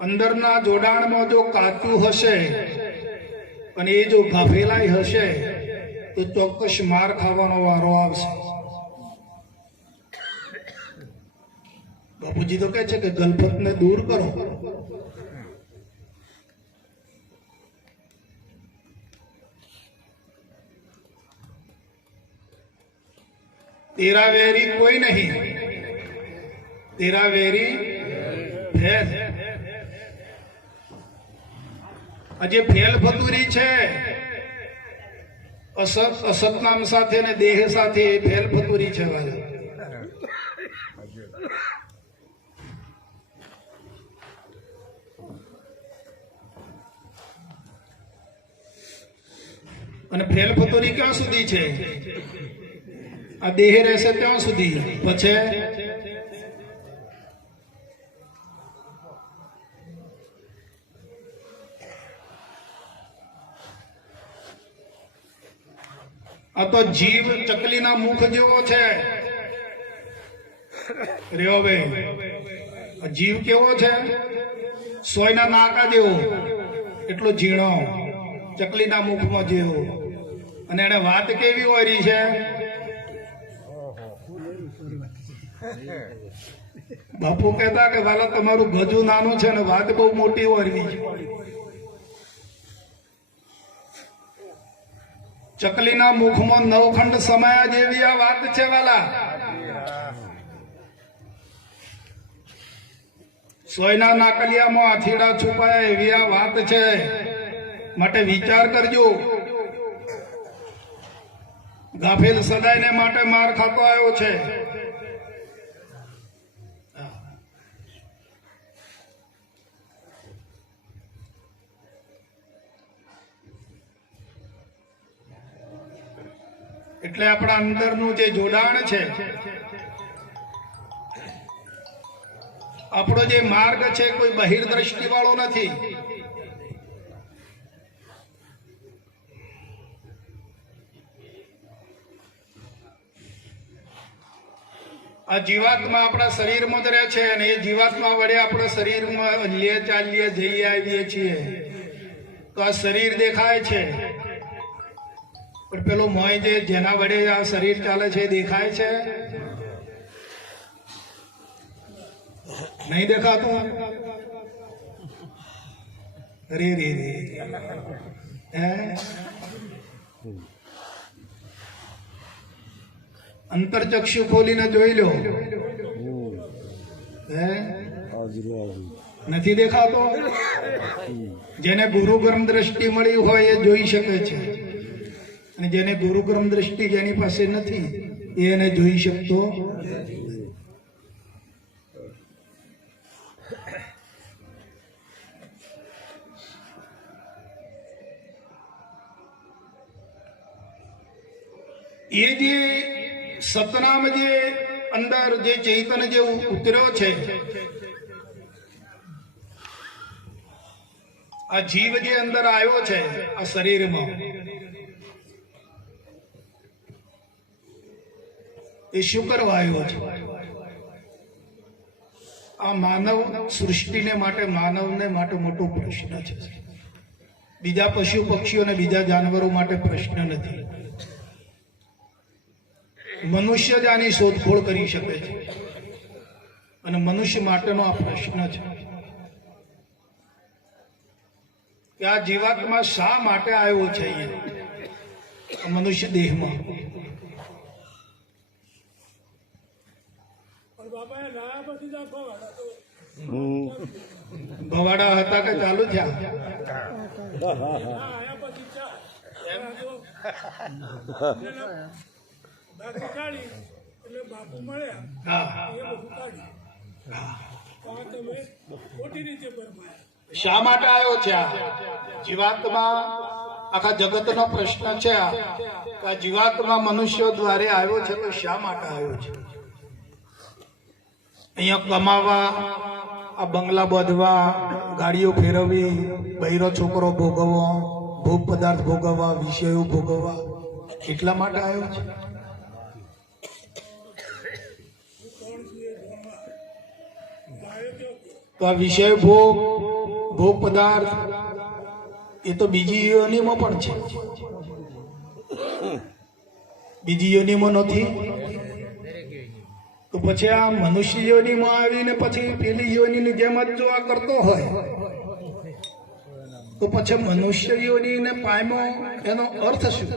અંદરના જોડાણમાં જો કાચું હશે અને એ જો ભાફેલાઈ હશે તો ચોક્કસ માર ખાવાનો વારો આવશે. બાપુજી તો કહે છે કે ગલફતને દૂર કરો. तेरा वेरी कोई नहीं, तेरा वेरी फेल. આજે ફેલ ફતુરી છે અસત અસત નામ સાથે ને દેહ સાથે ફેલ ફતુરી છે. અને ફેલ ફતુરી ક્યાં સુધી છે? આ દેહ રહેશે ત્યાં સુધી. પછી આ તો જીવ ચકલીના મુખ જેવો છે. રહ્યો ભાઈ, જીવ કેવો છે? સોયના નાકા જેવો, એટલો ઝીણો, ચકલીના મુખમાં જેવો. અને એને વાત કેવી હોય છે? બાપુ કહેતા કે વાલા તમારું ગજુ નાનું છે ને વાત બહુ મોટી હોય. ચકલીના મુખમાં નવખંડ સમાયા જેવી આ વાત છે વાલા. સોયના નાકલિયામાં આથીડા છુપાયા એવી આ વાત છે. માટે વિચાર કરજો. ગાફેલ સદાયને માટે માર ખાતો આવ્યો છે. એટલે આપણા અંદરનું જે જોડાણ છે, આપણો જે માર્ગ છે કોઈ બહિર્દ્રષ્ટિ વાળો નથી. આ જીવાત્મા આપણા શરીરમાં જ રહે છે અને એ જીવાત્મા વડે આપણે શરીરમાં લે ચાલીએ જઈએ આવીએ છીએ. તો આ શરીર દેખાય છે, પણ પેલો મોય જે જેના વડે આ શરીર ચાલે છે દેખાય છે? નહીં દેખાતું? રે રે રે હે અંતરચક્ષુ ખોલીને જોઈ લો. હે નથી દેખાતો? જેને ગુરુગ્રમ દ્રષ્ટિ મળી હોય એ જોઈ શકે છે, અને જેને ગુરુગ્રમ દ્રષ્ટિ જેની પાસે નથી એ એને જોઈ શકતો. એ જે સતનામ જે અંદર જે ચૈતન્ય જે ઉતર્યો છે, આ જીવ જે અંદર આવ્યો છે આ શરીરમાં, એ શું કરવા આવ્યો છે? આ માનવ સૃષ્ટિને માટે, માનવને માટે મોટો પ્રશ્ન છે. બીજા પશુ પક્ષીઓને બીજા જાનવરો માટે પ્રશ્ન નથી. મનુષ્ય જ આની શોધખોળ કરી શકે છે અને મનુષ્ય માટેનો આ પ્રશ્ન છે કે આ જીવાત્મા શા માટે આવ્યો છે અહીંયા મનુષ્ય દેહમાં? ભવાડા હતા કે ચાલુ થયા? શા માટે આવ્યો છે આ જીવાત્મા? આખા જગતનો પ્રશ્ન છે આ જીવાત્મા મનુષ્યો દ્વારે આવ્યો છે તો શા માટે આવ્યો છે? અહીંયા કમાવા, આ બંગલા બાંધવા, ગાડીઓ ફેરવવી, બૈરો છોકરો ભોગવવો, ભોગ પદાર્થ ભોગવવા, વિષયો ભોગવવા, એટલા માટે આવ્યો છે? તો આ વિષય ભોગ ભોગ પદાર્થ એ તો બીજી યોનિમાં પણ છે, બીજી યોનિમાં નથી. તો પછી આ મનુષ્ય યોનિમાં આવીને પછી પેલી યોનિની જેમ જ જો આ કરતો હોય તો પછી મનુષ્ય યોનિને પામ્યો એનો અર્થ શું?